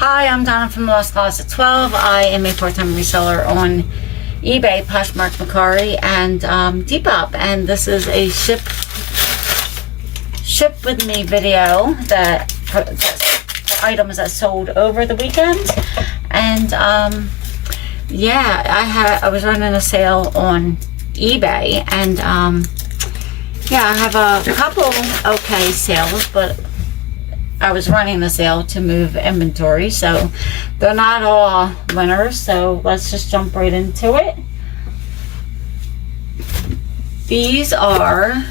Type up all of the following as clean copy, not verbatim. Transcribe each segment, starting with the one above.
Hi, I'm Donna from Lost Closet 12. I am a part-time reseller on eBay, Poshmark, Mercari, and Depop. And this is a ship with me video that items that sold over the weekend. And yeah, I was running a sale on eBay, and yeah, I have a couple okay sales, but I was running the sale to move inventory, so they're not all winners. So let's just jump right into it. These are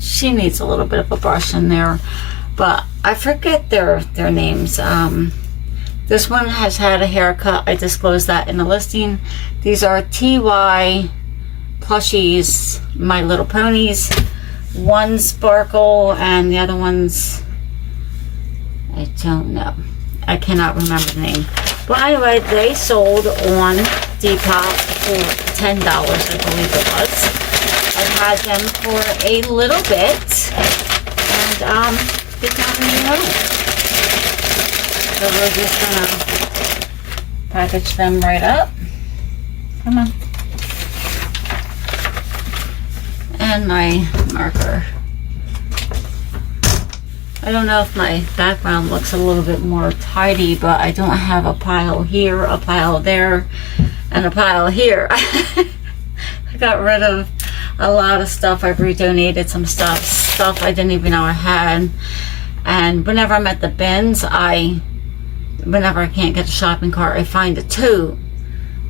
she needs a little bit of a brush in there, but I forget their names. This one has had a haircut. I disclosed that in the listing. These are TY plushies, My Little Ponies. One's sparkle and the other one's, I don't know. I cannot remember the name. But anyway, they sold on Depop for $10, I believe it was. I've had them for a little bit, and they got me home. So we're just gonna package them right up. Come on. And my marker. I don't know if my background looks a little bit more tidy, but I don't have a pile here, a pile there, and a pile here. I got rid of a lot of stuff. I've redonated some stuff I didn't even know I had. And whenever I'm at the bins, whenever I can't get a shopping cart, I find a tote.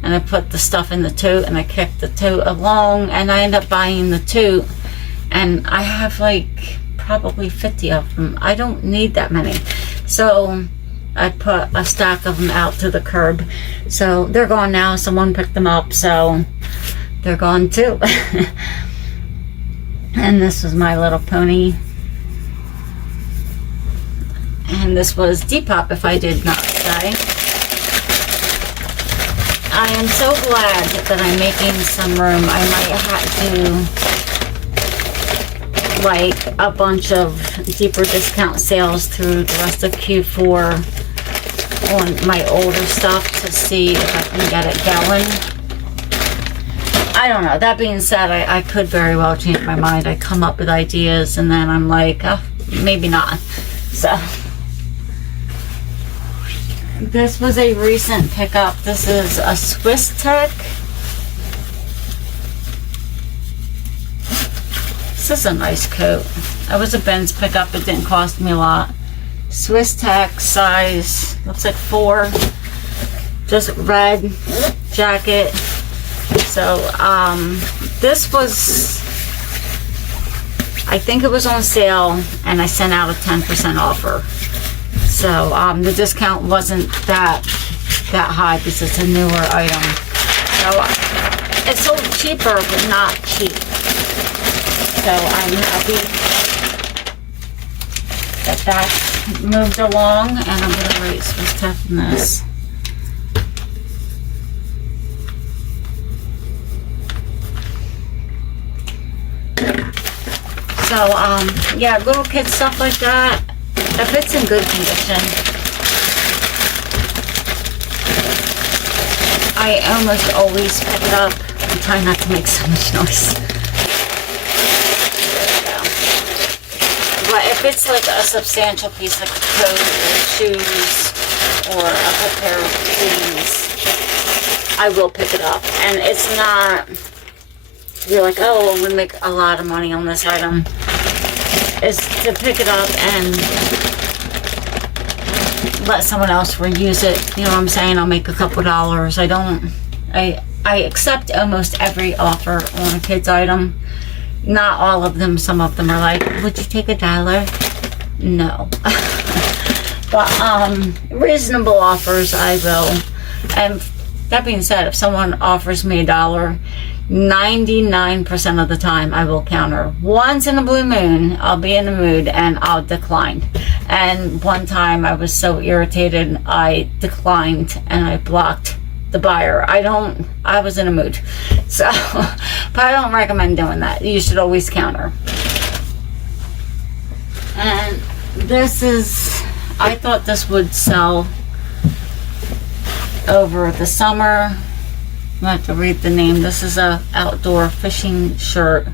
And I put the stuff in the tote, and I kick the tote along, and I end up buying the tote. And I have like probably 50 of them. I don't need that many. So I put a stack of them out to the curb. So they're gone now. Someone picked them up, so they're gone too. And this was My Little Pony. And this was Depop, if I did not say. I am so glad that I'm making some room. I might have to like a bunch of deeper discount sales through the rest of Q4 on my older stuff to see if I can get it going. I don't know. That being said, I could very well change my mind. I come up with ideas and then I'm like, oh, maybe not. So this was a recent pickup. This is a Swiss Tech. This is a nice coat. It was a Ben's pickup. It didn't cost me a lot. Swiss Tech, size, looks like 4. Just red jacket. So, this was, I think it was on sale, and I sent out a 10% offer. So the discount wasn't that high because it's a newer item. So it's sold cheaper, but not cheap. So I'm happy that that's moved along, and I'm going to rate Swiss Tech in this. So yeah, little kid stuff like that. If it's in good condition, I almost always pick it up. I'm trying not to make so much noise. There we go. But if it's like a substantial piece, like a coat or shoes or a whole pair of jeans, I will pick it up. And it's not, you're like, oh, I'm going to make a lot of money on this item. Is to pick it up and let someone else reuse it. You know what I'm saying? I'll make a couple dollars. I accept almost every offer on a kid's item. Not all of them. Some of them are like, would you take $1? No. But reasonable offers I will. And that being said, if someone offers me $1, 99% of the time I will counter. Once in a blue moon, I'll be in the mood and I'll decline. And one time I was so irritated, I declined and I blocked the buyer. I was in a mood. So, but I don't recommend doing that. You should always counter. And This is, I thought this would sell over the summer. I have to read the name. This is a outdoor fishing shirt.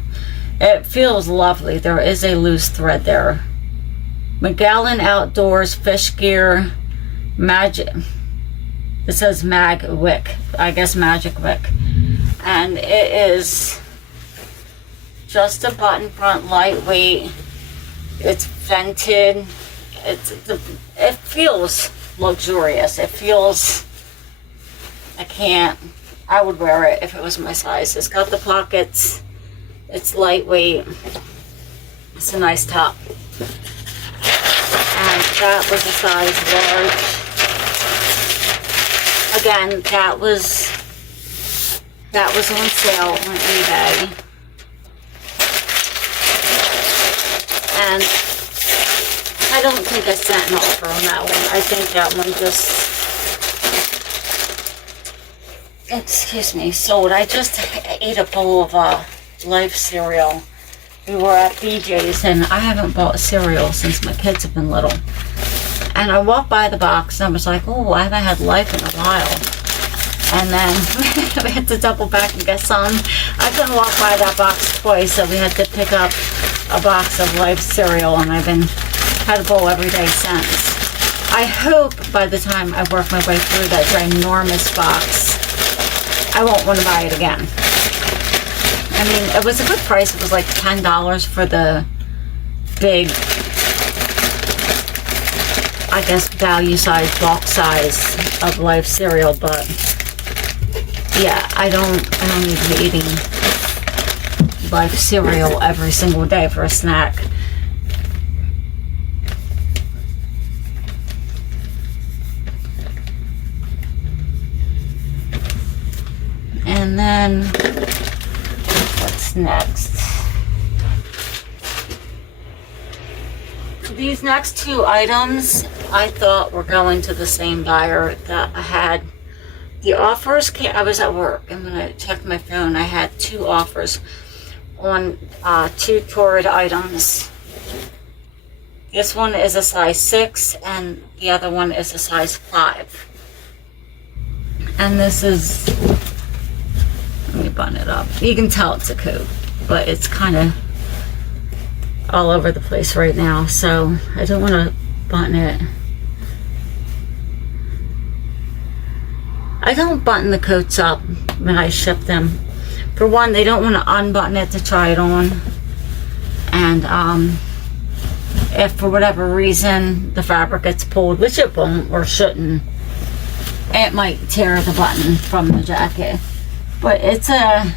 It feels lovely. There is a loose thread there. McGowan Outdoors Fish Gear Magic. It says Mag Wick. I guess Magic Wick. And it is just a button front, lightweight. It's vented. It feels luxurious. It feels, I would wear it if it was my size. It's got the pockets. It's lightweight. It's a nice top. And that was a size large. Again, that was on sale on eBay. And I don't think I sent an offer on that one. I think that one just, excuse me, sold. I just ate a bowl of Life cereal. We were at BJ's and I haven't bought cereal since my kids have been little. And I walked by the box and I was like, oh, I haven't had Life in a while. And then we had to double back and get some. I couldn't walk by that box twice, so we had to pick up a box of Life cereal, and I've had a bowl every day since. I hope by the time I work my way through that ginormous box, I won't want to buy it again. I mean, it was a good price. It was like $10 for the big, I guess, value size, bulk size of Life cereal, but yeah, I don't need to be eating Life cereal every single day for a snack. And then, what's next? These next two items I thought were going to the same buyer that I had. The offers came, I was at work, and when I checked my phone, I had 2 offers on 2 Torrid items. This one is a size 6, and the other one is a size 5. And this is, let me button it up. You can tell it's a coat, but it's kind of all over the place right now, so I don't want to button it. I don't button the coats up when I ship them. For one, they don't want to unbutton it to try it on. And if for whatever reason the fabric gets pulled, which it won't or shouldn't, it might tear the button from the jacket. But it's a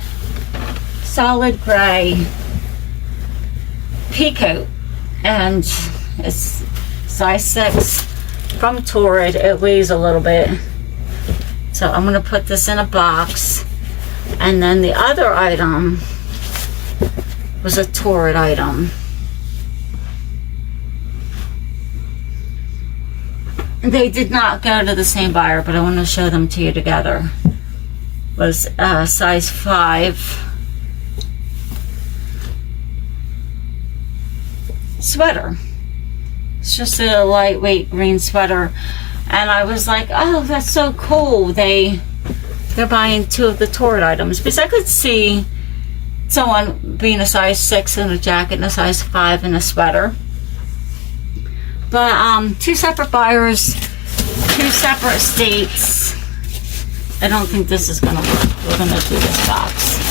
solid gray pea coat, and it's size 6 from Torrid. It weighs a little bit. So I'm going to put this in a box. And then the other item was a Torrid item. They did not go to the same buyer, but I want to show them to you together. Was size 5 sweater. It's just a lightweight green sweater. And I was like, oh, that's so cool. They're buying 2 of the Torrid items, because I could see someone being a size 6 in a jacket and a size 5 in a sweater. But 2 separate buyers, 2 separate states. I don't think this is gonna work. We're gonna do this box.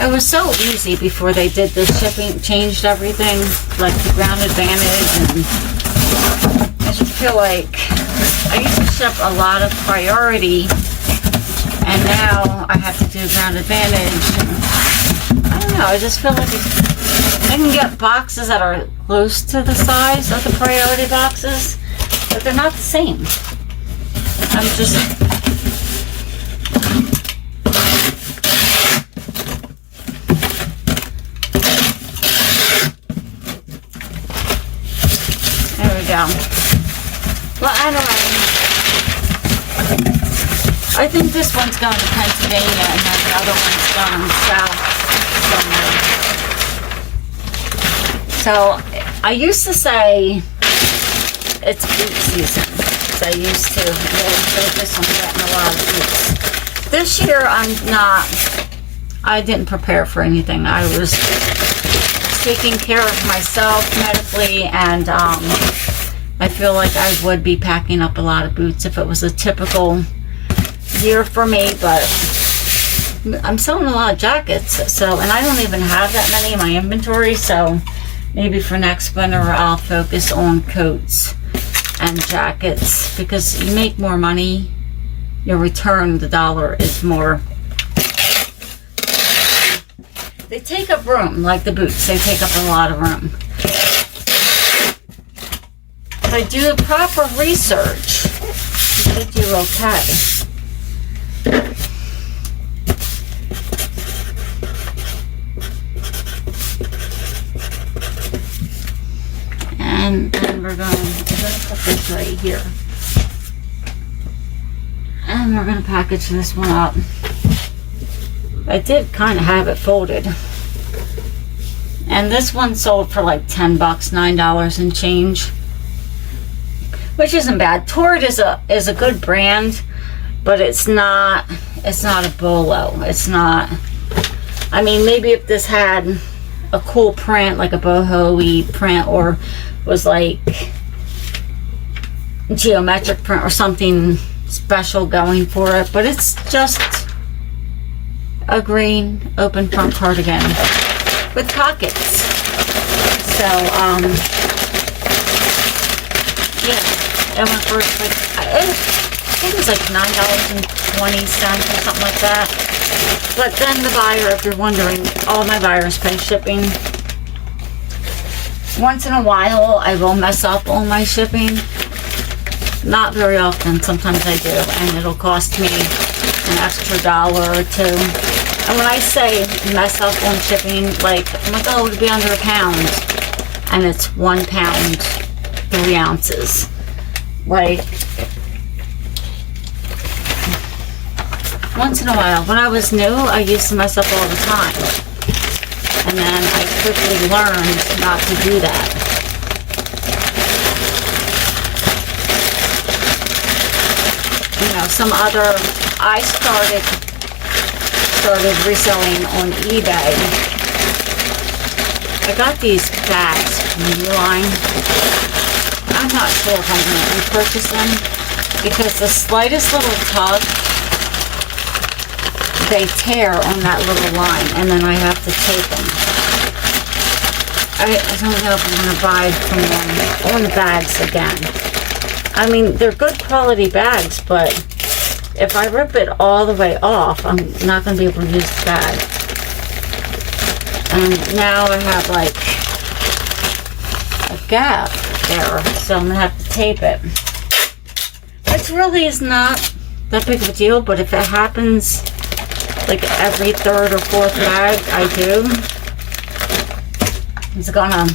It was so easy before they did the shipping, changed everything, like the Ground Advantage, and I just feel like I used to ship a lot of Priority, and now I have to do Ground Advantage. And I don't know, I just feel like I can get boxes that are close to the size of the Priority boxes, but they're not the same. I'm just... Well, anyway, I think this one's going to Pennsylvania, and then the other one's going south somewhere. So I used to say it's boot season. So I used to really focus on getting a lot of boots. This year I didn't prepare for anything. I was taking care of myself medically, and I feel like I would be packing up a lot of boots if it was a typical year for me, but I'm selling a lot of jackets, so, and I don't even have that many in my inventory, so maybe for next winter I'll focus on coats and jackets, because you make more money, your return, the dollar is more. They take up room, like the boots, they take up a lot of room. If I do proper research, you should do okay. And then we're going to put this right here. And we're going to package this one up. I did kind of have it folded. And this one sold for like $10, $9 and change, which isn't bad. Torrid is a good brand, but it's not a bolo. It's not. I mean, maybe if this had a cool print, like a boho-y print, or was like geometric print or something special going for it, but it's just a green open front cardigan with pockets. So yeah, it went for like, I think it was like $9.20 or something like that. But then the buyer, if you're wondering, all my buyers pay shipping. Once in a while I will mess up on my shipping, not very often, sometimes I do, and it'll cost me an extra $1 or $2. And when I say mess up on shipping, like, I'm like, oh, it'll be under £1, and it's 1 pound, 3 ounces. Like, once in a while. When I was new, I used to mess up all the time. And then I quickly learned not to do that. You know, I started reselling on eBay. I got these bags from Uline. I'm not sure if I'm going to repurchase them, because the slightest little tug, they tear on that little line, and then I have to tape them. I don't know if I'm going to buy from them on the bags again. I mean, they're good quality bags, but if I rip it all the way off, I'm not going to be able to use the bag. And now I have like a gap there, so I'm going to have to tape it. Which really is not that big of a deal, but if it happens like every third or fourth bag I do, it's gonna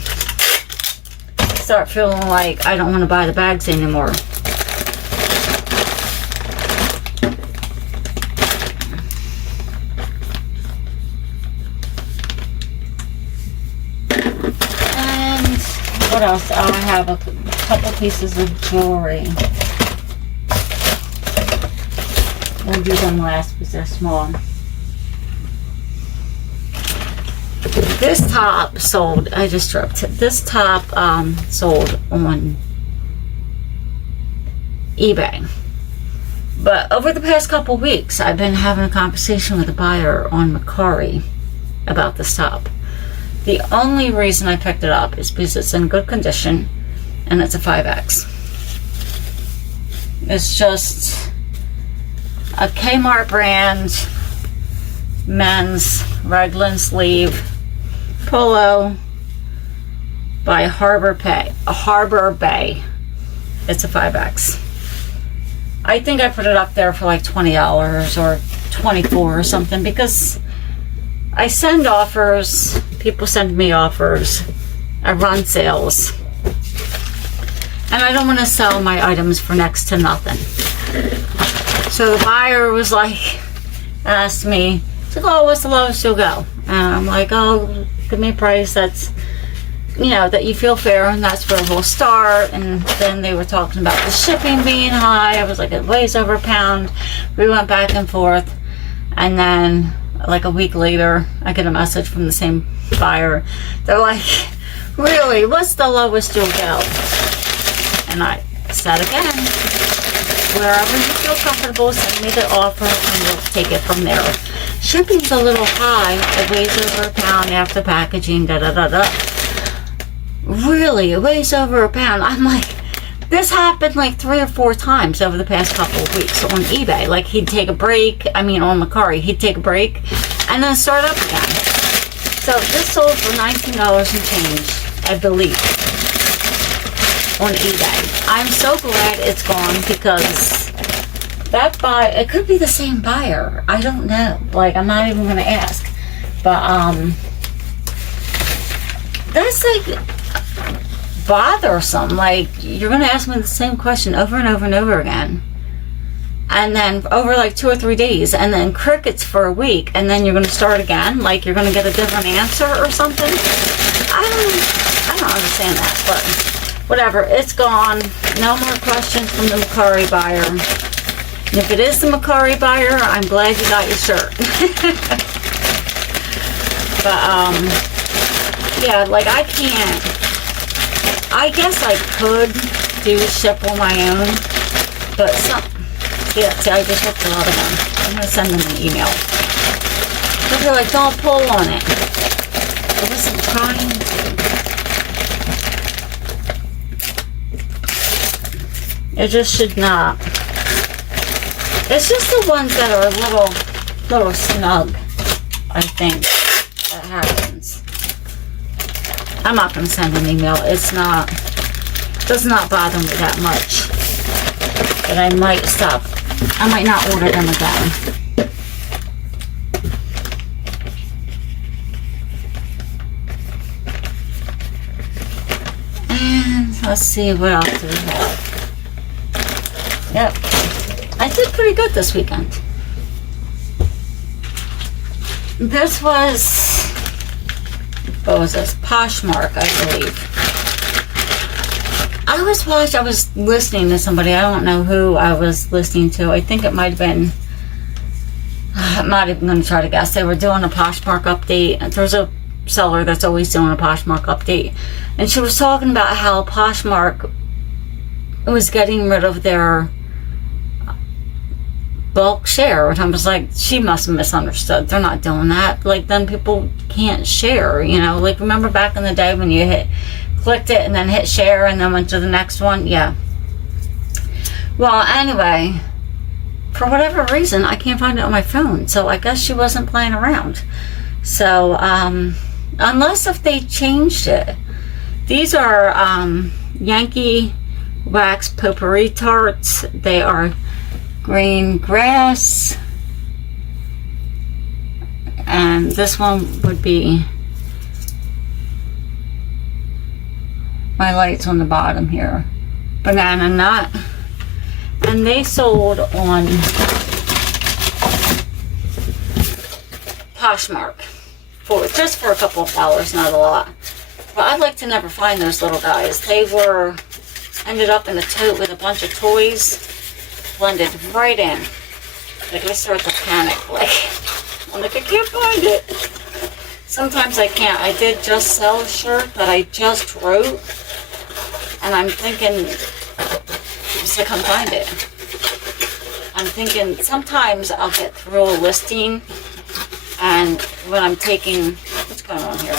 start feeling like I don't want to buy the bags anymore. And what else? I have a couple pieces of jewelry. We'll do them last because they're small. This top sold, I just dropped it. This top sold on eBay. But over the past couple weeks, I've been having a conversation with a buyer on Mercari about this top. The only reason I picked it up is because it's in good condition and it's a 5X. It's just a Kmart brand, men's raglan sleeve polo by Harbor Bay. It's a 5X. I think I put it up there for like $20 or $24 or something, because I send offers, people send me offers, I run sales, and I don't want to sell my items for next to nothing. So the buyer was like, asked me, She's like, oh, what's the lowest you'll go? And I'm like, oh, give me a price that's, you know, that you feel fair, and that's where we'll start. And then they were talking about the shipping being high. I was like, it weighs over a pound. We went back and forth, and then like a week later, I get a message from the same buyer. They're like, really, what's the lowest you'll go? And I said again, wherever you feel comfortable, send me the offer and we'll take it from there. Shipping's a little high. It weighs over a pound after packaging, da da da da. Really, it weighs over a pound. I'm like, this happened like 3 or 4 times over the past couple of weeks on eBay. Like, he'd take a break, on Mercari, he'd take a break and then start up again. So this sold for $19 and change, I believe, on eBay. I'm so glad it's gone, because that buyer, it could be the same buyer. I don't know. Like, I'm not even going to ask. But, that's like bothersome. Like, you're going to ask me the same question over and over and over again. And then over like 2 or 3 days, and then crickets for a week, and then you're going to start again. Like, you're going to get a different answer or something. I don't understand that, but whatever. It's gone. No more questions from the Mercari buyer. And if it is the Mercari buyer, I'm glad you got your shirt. But, yeah, like, I can't. I guess I could do ship on my own, but yeah, see, I just looked a lot of them. I'm going to send them an email. But they're like, don't pull on it. I wasn't trying to. It just should not. It's just the ones that are a little snug, I think, that happens. I'm not going to send an email. It does not bother me that much. But I might stop. I might not order them again. And let's see, what else do we have? Yep. I did pretty good this weekend. This was, what was this? Poshmark, I believe. I was listening to somebody. I don't know who I was listening to. I think it might have been, I'm not even going to try to guess. They were doing a Poshmark update. There's a seller that's always doing a Poshmark update. And she was talking about how Poshmark was getting rid of their bulk share. And I was like, she must have misunderstood. They're not doing that. Like, then people can't share, you know? Like, remember back in the day when you clicked it and then hit share and then went to the next one? Yeah. Well, anyway, for whatever reason, I can't find it on my phone. So I guess she wasn't playing around. So, unless if they changed it. These are Yankee Wax Potpourri Tarts. They are green grass. And this one would be my lights on the bottom here. Banana nut. And they sold on Poshmark just for a couple of dollars, not a lot. But I'd like to never find those little guys. They ended up in a tote with a bunch of toys, blended right in. Like, I start to panic. Like, I'm like, I can't find it. Sometimes I can't. I did just sell a shirt that I just wrote, and I'm thinking, just to come find it. I'm thinking sometimes I'll get through a listing, and when I'm taking, what's going on here?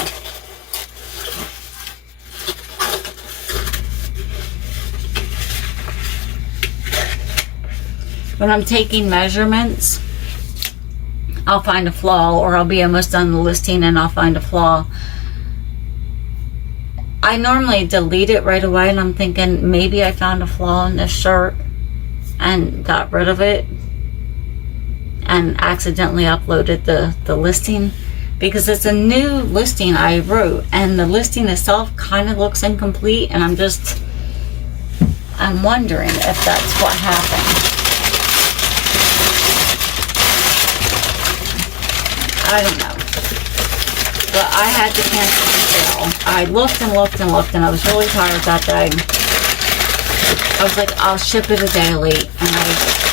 When I'm taking measurements, I'll find a flaw, or I'll be almost done the listing and I'll find a flaw. I normally delete it right away, and I'm thinking maybe I found a flaw in this shirt and got rid of it and accidentally uploaded the listing, because it's a new listing I wrote and the listing itself kind of looks incomplete, and I'm wondering if that's what happened. I don't know. But I had to cancel the sale. I looked and looked and looked, and I was really tired that day. I was like, I'll ship it a day late. And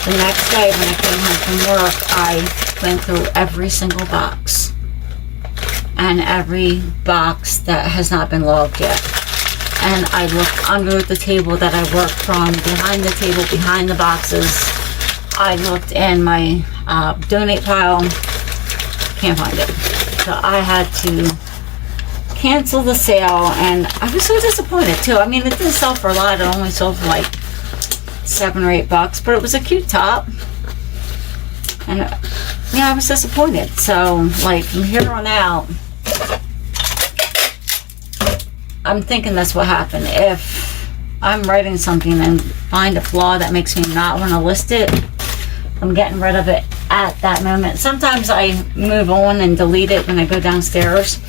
the next day when I came home from work, I went through every single box. And every box that has not been logged yet. And I looked under the table that I worked from, behind the table, behind the boxes. I looked in my donate pile. Can't find it. So I had to cancel the sale, and I was so disappointed too. I mean, it didn't sell for a lot. It only sold for like $7 or $8, but it was a cute top. And yeah, I was disappointed. So like from here on out, I'm thinking that's what happened. If I'm writing something and find a flaw that makes me not want to list it, I'm getting rid of it at that moment. Sometimes I move on and delete it when I go downstairs.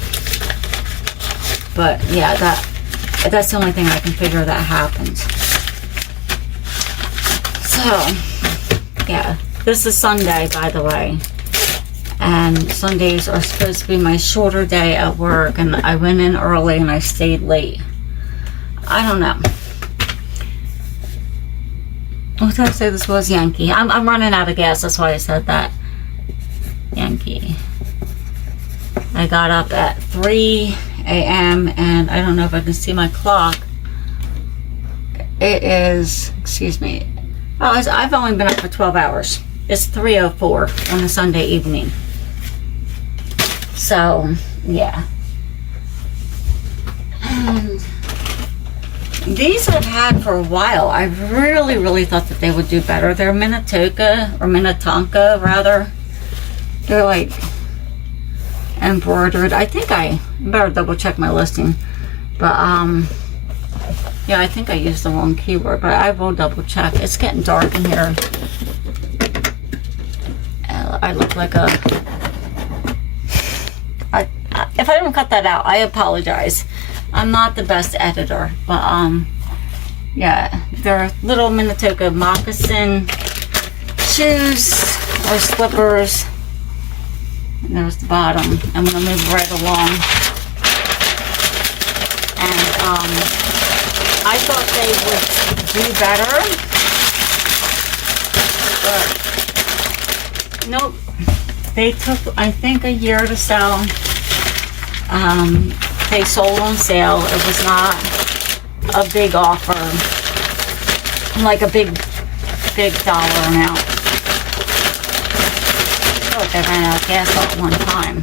But yeah, that's the only thing I can figure that happened. So, yeah, this is Sunday, by the way. And Sundays are supposed to be my shorter day at work, and I went in early and I stayed late. I don't know. What did I say this was? Yankee. I'm running out of gas, that's why I said that. Yankee. I got up at 3 a.m. and I don't know if I can see my clock. It is, excuse me. Oh, I've only been up for 12 hours. It's 3:04 on a Sunday evening. So, yeah. And these I've had for a while. I really, really thought that they would do better. They're Minnetonka, or Minnetonka, rather. They're like embroidered. I think I better double check my listing. But, yeah, I think I used the wrong keyword, but I will double check. It's getting dark in here. I look like a... if I don't cut that out, I apologize. I'm not the best editor, but yeah, they're little Minnetonka moccasin shoes or slippers. And there's the bottom. I'm gonna move right along. And I thought they would do better, but nope. They took, I think, a year to sell. They sold on sale. It was not a big offer, like a big dollar amount. I feel like I ran out of gas all at one time.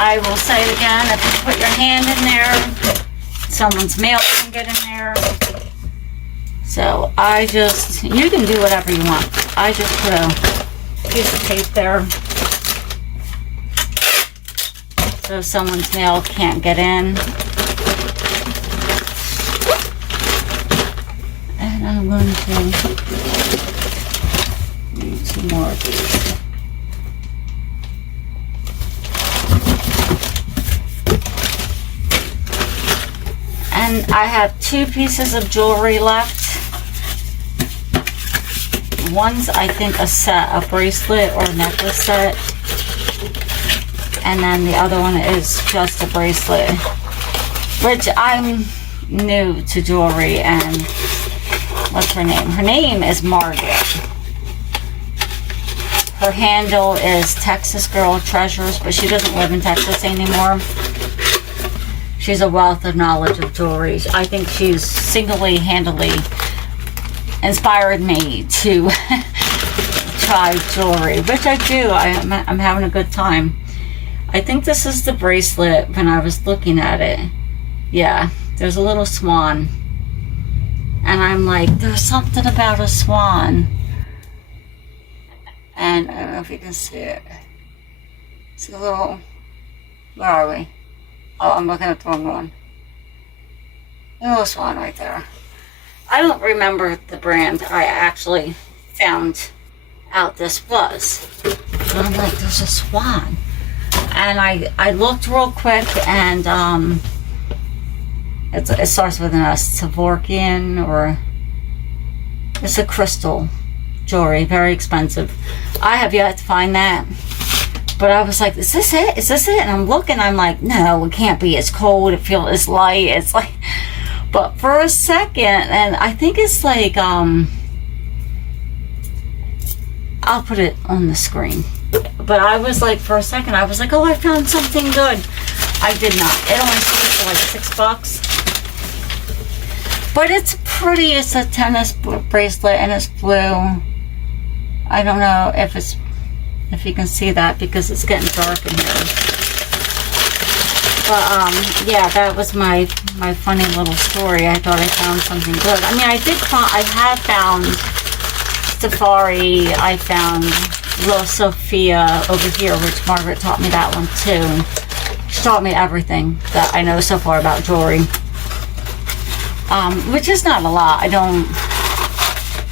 I will say it again, if you put your hand in there, someone's mail can get in there. So you can do whatever you want. I just put a piece of tape there so someone's mail can't get in. And I'm going to need some more of these. And I have 2 pieces of jewelry left. One's, I think, a set, a bracelet or necklace set. And then the other one is just a bracelet. Which I'm new to jewelry, and what's her name? Her name is Margaret. Her handle is Texas Girl Treasures, but she doesn't live in Texas anymore. She's a wealth of knowledge of jewelry. I think she's single-handedly inspired me to try jewelry, which I do. I'm having a good time. I think this is the bracelet when I was looking at it. Yeah, there's a little swan. And I'm like, there's something about a swan. And I don't know if you can see it. It's a little, where are we? Oh, I'm looking at the wrong one. A little swan right there. I don't remember the brand I actually found out this was. And I'm like, there's a swan. And I looked real quick, and it starts with an S, Savorkian, or it's a crystal jewelry, very expensive. I have yet to find that. But I was like, is this it? Is this it? And I'm looking, I'm like, no, it can't be. It's cold, it's light, it's like, but for a second, and I think it's like, I'll put it on the screen. But I was like, for a second, I was like, oh, I found something good. I did not. It only sold for like $6. But it's pretty. It's a tennis bracelet, and it's blue. I don't know if you can see that, because it's getting dark in here. But yeah, that was my funny little story. I thought I found something good. I mean, I have found Safari. I found La Sophia over here, which Margaret taught me that one too. She taught me everything that I know so far about jewelry, which is not a lot. I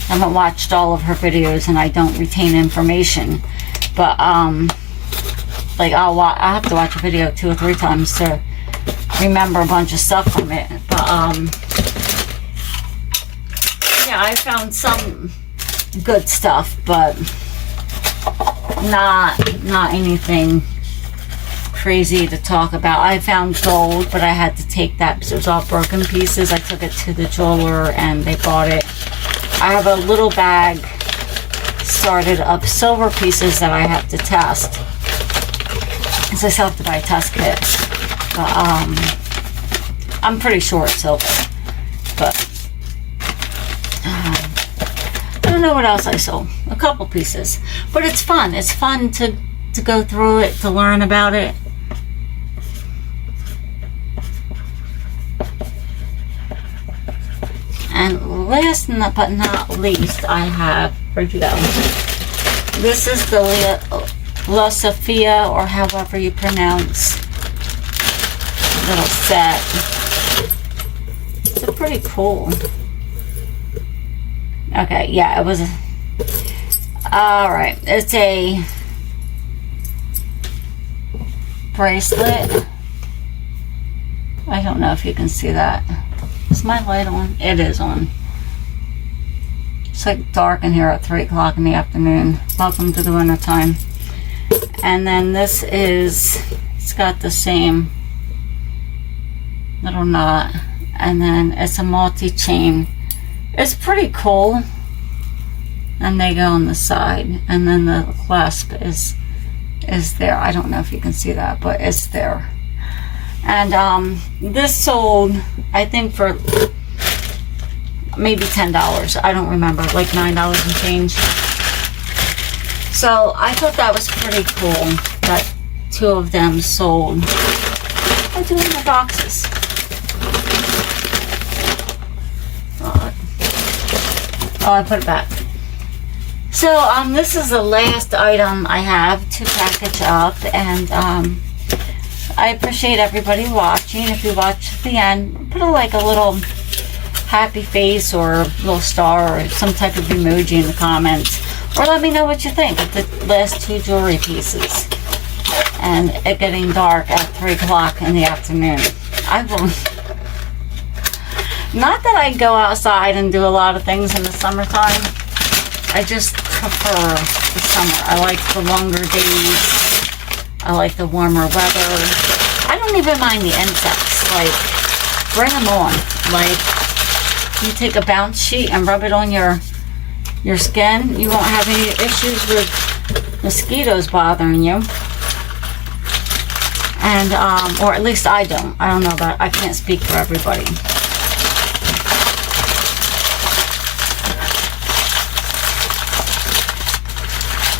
haven't watched all of her videos, and I don't retain information. But like I'll have to watch a video 2 or 3 times to remember a bunch of stuff from it. But yeah, I found some good stuff, but not anything crazy to talk about. I found gold, but I had to take that because it was all broken pieces. I took it to the jeweler, and they bought it. I have a little bag started of silver pieces that I have to test. So I still have to buy a test kit. But I'm pretty sure it's silver. But I don't know what else I sold. A couple pieces. But it's fun. It's fun to go through it, to learn about it. And last but not least, I have, where'd you go? This is the La Sophia, or however you pronounce, little set. It's pretty cool. Okay, yeah, it was. Alright, it's a bracelet. I don't know if you can see that. Is my light on? It is on. It's like dark in here at 3 o'clock in the afternoon. Welcome to the winter time. And then this is, it's got the same little knot. And then it's a multi-chain. It's pretty cool. And they go on the side. And then the clasp is there. I don't know if you can see that, but it's there. And this sold, I think, for maybe $10. I don't remember, like $9 and change. So I thought that was pretty cool that 2 of them sold. I do in the boxes. Oh, I put it back. So this is the last item I have to package up, and I appreciate everybody watching. If you watch to the end, put a little happy face or a little star or some type of emoji in the comments, or let me know what you think of the last 2 jewelry pieces and it getting dark at 3 o'clock in the afternoon. I will not that I go outside and do a lot of things in the summertime. I just prefer the summer. I like the longer days. I like the warmer weather. I don't even mind the insects. Like, bring them on. Like, you take a bounce sheet and rub it on your skin. You won't have any issues with mosquitoes bothering you. And, or at least I don't. I don't know about, I can't speak for everybody.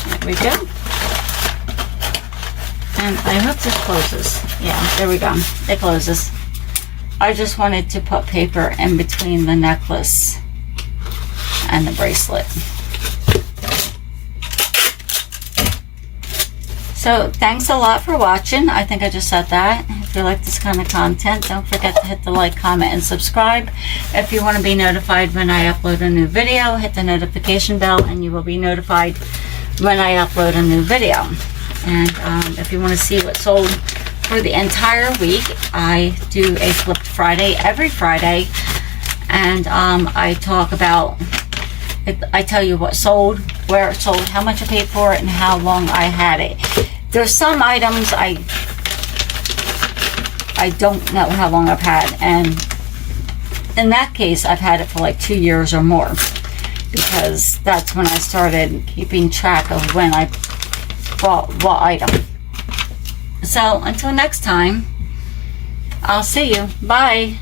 There we go. And I hope this closes. Yeah, there we go. It closes. I just wanted to put paper in between the necklace and the bracelet. So thanks a lot for watching. I think I just said that. If you like this kind of content, don't forget to hit the like, comment, and subscribe. If you want to be notified when I upload a new video, hit the notification bell and you will be notified when I upload a new video. And if you want to see what sold for the entire week, I do a Flipped Friday every Friday, and I talk about it. I tell you what sold, where it sold, how much I paid for it, and how long I had it. There's some items I don't know how long I've had, and in that case I've had it for like 2 years or more, because that's when I started keeping track of when I bought what item. So until next time, I'll see you. Bye.